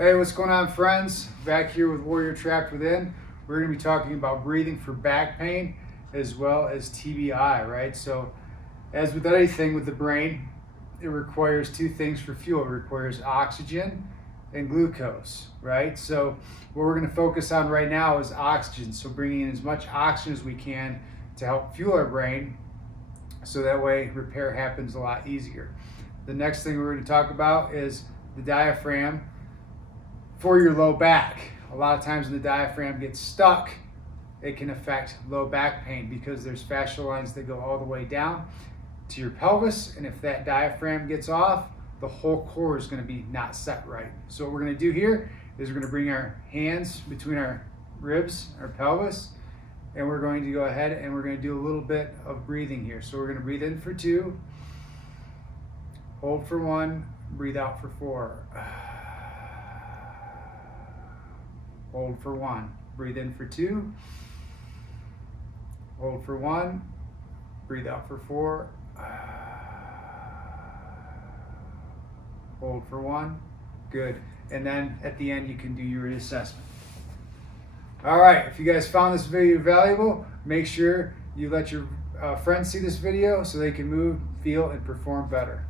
Hey, what's going on, friends? Back here with Warrior Trapped Within. We're going to be talking about breathing for back pain as well as TBI, right? So, as with anything with the brain, it requires two things for fuel. It requires oxygen and glucose, right? So, what we're going to focus on right now is oxygen. So, bringing in as much oxygen as we can to help fuel our brain so that way repair happens a lot easier. The next thing we're going to talk about is the diaphragm for your low back. A lot of times when the diaphragm gets stuck, it can affect low back pain because there's fascial lines that go all the way down to your pelvis, and if that diaphragm gets off, the whole core is going to be not set right. So what we're going to do here is we're going to bring our hands between our ribs, our pelvis, and we're going to go ahead and we're going to do a little bit of breathing here. So we're going to breathe in for 2, hold for 1, breathe out for 4. Hold for 1, breathe in for 2, hold for 1, breathe out for 4, hold for 1, good. And then at the end you can do your reassessment. All right, if you guys found this video valuable, make sure you let your friends see this video so they can move, feel, and perform better.